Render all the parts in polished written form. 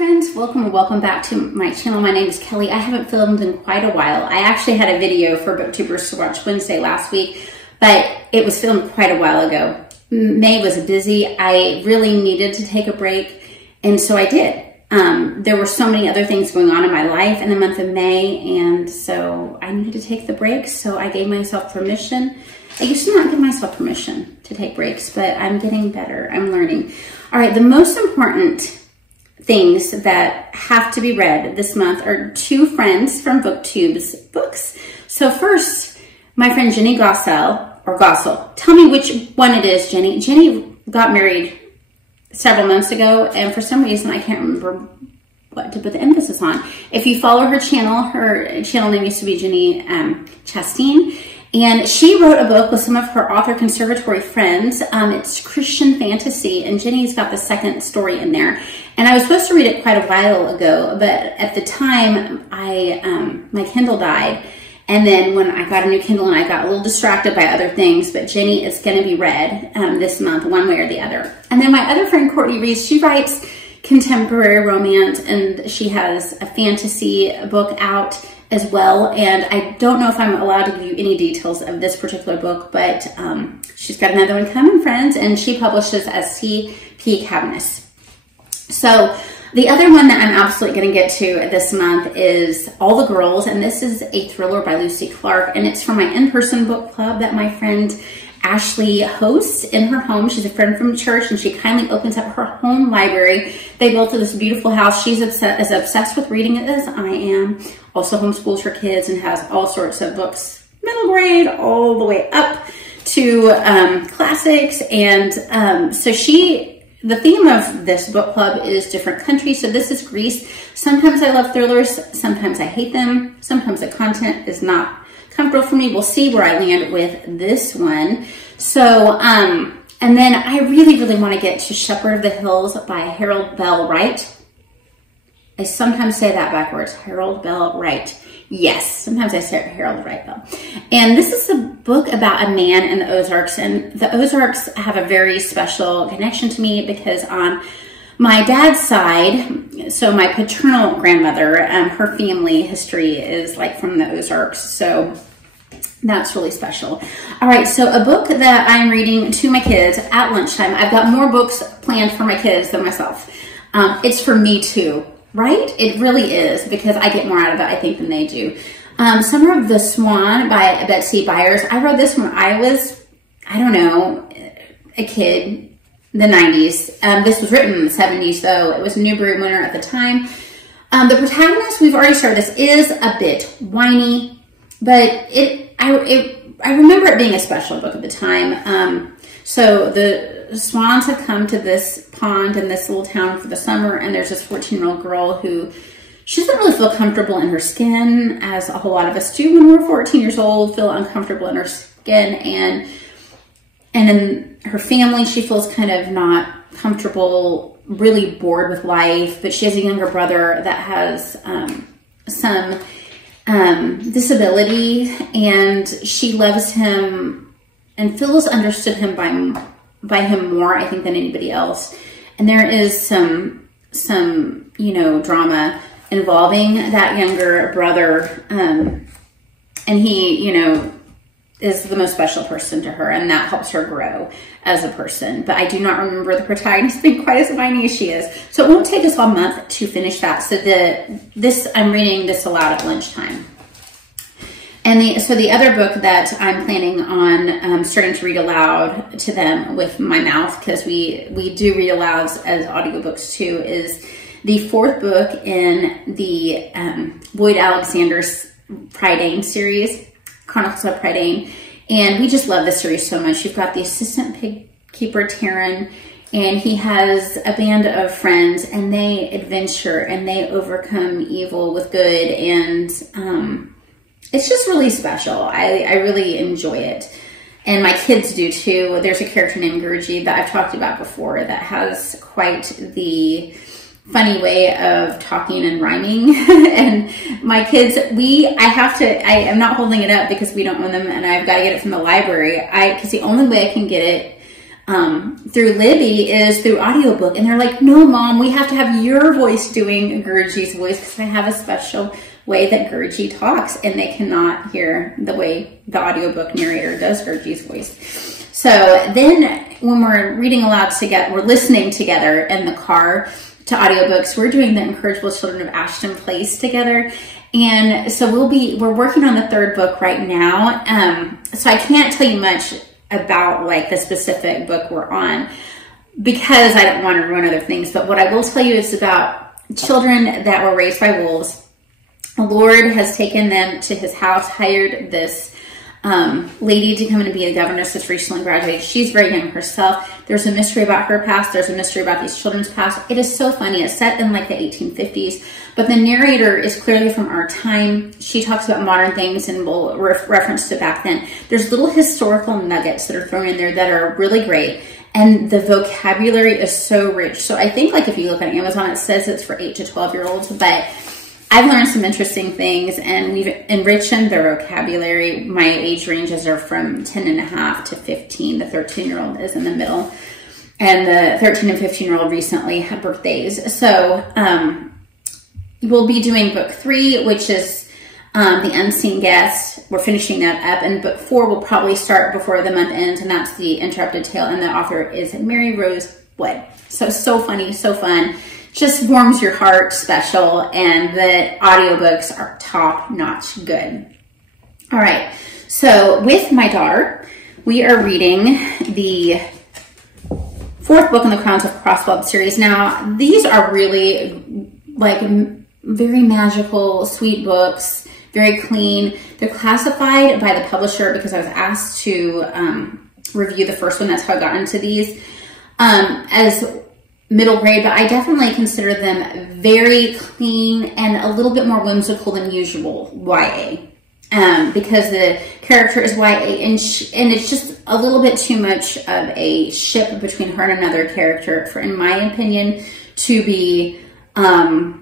friends, welcome back to my channel. My name is Kelly. I haven't filmed in quite a while. I actually had a video for booktubers to watch Wednesday last week, but it was filmed quite a while ago. May was busy. I really needed to take a break, and so I did. There were so many other things going on in my life in the month of May, and so I needed to take the break, so I gave myself permission. I used to not give myself permission to take breaks, but I'm getting better. I'm learning. All right, the most important things that have to be read this month are two friends from BookTube's books. So first, my friend Jenny Gossell. Tell me which one it is, Jenny. Jenny got married several months ago, and for some reason, I can't remember what to put the emphasis on. If you follow her channel name used to be Jenny Chastain, and she wrote a book with some of her author conservatory friends. It's Christian fantasy, and Jenny's got the second story in there. And I was supposed to read it quite a while ago, but at the time, my Kindle died. And then when I got a new Kindle, and I got a little distracted by other things, but Jenny is going to be read this month, one way or the other. And then my other friend, Courtney Reese, she writes contemporary romance, and she has a fantasy book out as well. And I don't know if I'm allowed to give you any details of this particular book, but she's got another one coming, friends, and she publishes as C.P. Cabaniss. So the other one that I'm absolutely going to get to this month is All the Girls, and this is a thriller by Lucy Clarke, and it's from my in-person book club that my friend Ashley hosts in her home. She's a friend from church, and she kindly opens up her home library. They built this beautiful house. She's as obsessed with reading as I am. Also homeschools her kids and has all sorts of books, middle grade all the way up to classics. And so the theme of this book club is different countries. So this is Greece. Sometimes I love thrillers. Sometimes I hate them. Sometimes the content is not comfortable for me. We'll see where I land with this one. So, and then I really want to get to Shepherd of the Hills by Harold Bell Wright. I sometimes say that backwards. Harold Bell Wright. Yes, sometimes I say Harold Wright Bell. And this is a book about a man in the Ozarks. And the Ozarks have a very special connection to me because on my dad's side, so my paternal grandmother, her family history is like from the Ozarks. So that's really special. All right, so a book that I'm reading to my kids at lunchtime. I've got more books planned for my kids than myself. It's for me too, right? It really is, because I get more out of it, I think, than they do. Summer of the Swan by Betsy. I read this when I was, I don't know, a kid. The 90s. This was written in the 70s, though. It was a Newbery winner at the time. The protagonist, we've already started this, is a bit whiny, but I remember it being a special book at the time. So the swans have come to this pond in this little town for the summer, and there's this 14-year-old girl who, she doesn't really feel comfortable in her skin, as a whole lot of us do when we're 14 years old, feel uncomfortable in her skin, and in her family, she feels kind of not comfortable, really bored with life, but she has a younger brother that has some disability, and she loves him and feels understood him by him more, I think, than anybody else. And there is some drama involving that younger brother, and he, is the most special person to her, and that helps her grow as a person. But I do not remember the protagonist being quite as whiny as she is. So it won't take us a month to finish that. So I'm reading this aloud at lunchtime. And so the other book that I'm planning on starting to read aloud to them with my mouth, because we do read alouds as audiobooks too, is the fourth book in the Lloyd Alexander's Prydain series, Chronicles of Prydain, and we just love this series so much. You've got the assistant pig keeper, Tarzan, and he has a band of friends, and they adventure, and they overcome evil with good, and it's just really special. I really enjoy it, and my kids do too. There's a character named Gurji that I've talked about before that has quite the funny way of talking and rhyming. And my kids, I am not holding it up because we don't own them, and I've got to get it from the library. Because the only way I can get it through Libby is through audiobook. And they're like, no, Mom, we have to have your voice doing Gurji's voice because I have a special way that Gurji talks and they cannot hear the way the audiobook narrator does Gurji's voice. So then when we're reading aloud together, we're listening together in the car to audiobooks. We're doing the Incorrigible Children of Ashton Place together. And so we're working on the third book right now. So I can't tell you much about like the specific book we're on because I don't want to ruin other things. But what I will tell you is about children that were raised by wolves. The Lord has taken them to his house, hired this lady to come in and be a governess that's recently graduated. She's very young herself. There's a mystery about her past. There's a mystery about these children's past. It is so funny. It's set in like the 1850s, but the narrator is clearly from our time. She talks about modern things and will reference to back then. There's little historical nuggets that are thrown in there that are really great. And the vocabulary is so rich. So I think like if you look on Amazon, it says it's for 8 to 12-year-olds, but I've learned some interesting things and we've enriched their vocabulary. My age ranges are from 10 and a half to 15. The 13-year-old is in the middle. And the 13 and 15-year-old recently had birthdays. So we'll be doing book 3, which is The Unseen Guest. We're finishing that up. And book 4 will probably start before the month ends. And that's The Interrupted Tale. And the author is Maryrose Wood. So funny, so fun. Just warms your heart special, and the audiobooks are top-notch good. All right, so with my daughter, we are reading the 4th book in the Crowns of Crosswell series. Now, these are really like very magical, sweet books, very clean. They're classified by the publisher because I was asked to review the first one. That's how I got into these as middle grade, but I definitely consider them very clean and a little bit more whimsical than usual YA, because the character is YA and it's just a little bit too much of a ship between her and another character, for, in my opinion, to be a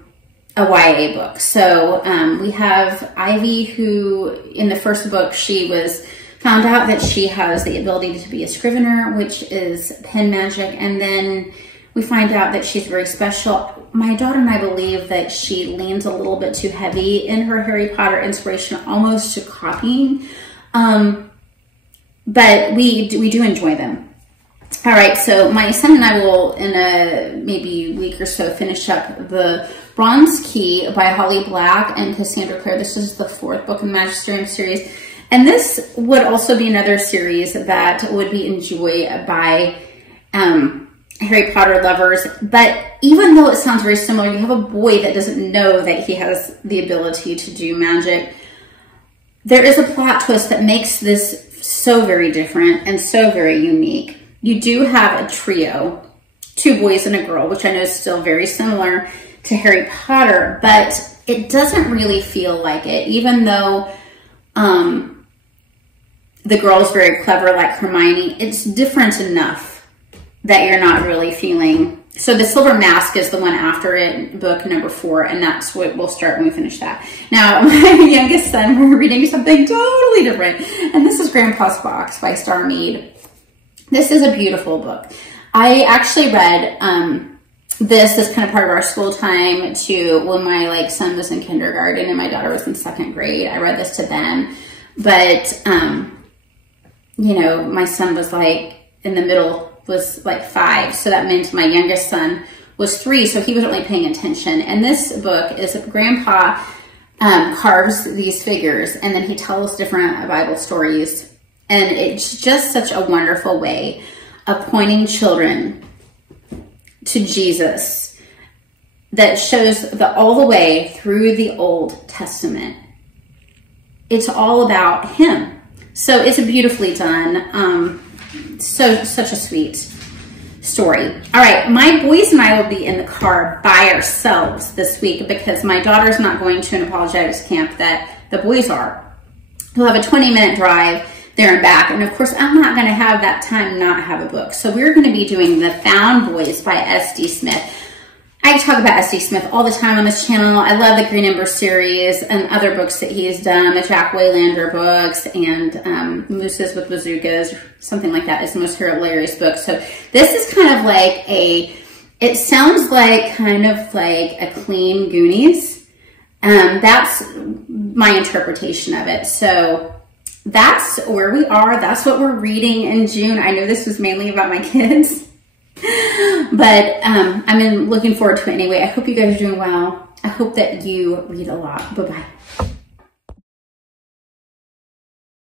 YA book. So we have Ivy, who in the first book, she was found out that she has the ability to be a scrivener, which is pen magic, and then we find out that she's very special. My daughter and I believe that she leans a little bit too heavy in her Harry Potter inspiration, almost to copying. But we do enjoy them. All right, so my son and I will, in a maybe week or so, finish up the Bronze Key by Holly Black and Cassandra Clare. This is the 4th book in the Magisterium series. And this would also be another series that would be enjoyed by Harry Potter lovers, but even though it sounds very similar, you have a boy that doesn't know that he has the ability to do magic. There is a plot twist that makes this so very different and so very unique. You do have a trio, 2 boys and a girl, which I know is still very similar to Harry Potter, but it doesn't really feel like it, even though the girl's very clever like Hermione. It's different enough that you're not really feeling. So the Silver Mask is the one after it, book number 4, and that's what we'll start when we finish that. Now, my youngest son, we're reading something totally different, and this is Grandpa's Box by Starr Meade. This is a beautiful book. I actually read this as kind of part of our school time to when my son was in kindergarten and my daughter was in 2nd grade. I read this to them, but you know, my son was in the middle, was 5, so that meant my youngest son was 3, so he wasn't really paying attention. And this book is Grandpa carves these figures and then he tells different Bible stories, and it's just such a wonderful way of pointing children to Jesus that shows all the way through the Old Testament. It's all about him. So it's beautifully done. Such a sweet story. All right, my boys and I will be in the car by ourselves this week because my daughter's not going to an apologetics camp that the boys are. We'll have a 20-minute drive there and back, and of course I'm not going to have that time not have a book. So we're going to be doing The Found Boys by S.D. Smith. I I talk about S.D. Smith all the time on this channel. I love the Green Ember series and other books that he has done, the Jack Waylander books and Mooses with Bazookas, something like that is the most hilarious book. So this is kind of like it sounds like kind of like a clean Goonies. That's my interpretation of it. So that's where we are. That's what we're reading in June. I know this was mainly about my kids, but I'm looking forward to it anyway. I hope you guys are doing well. I hope that you read a lot. Bye-bye.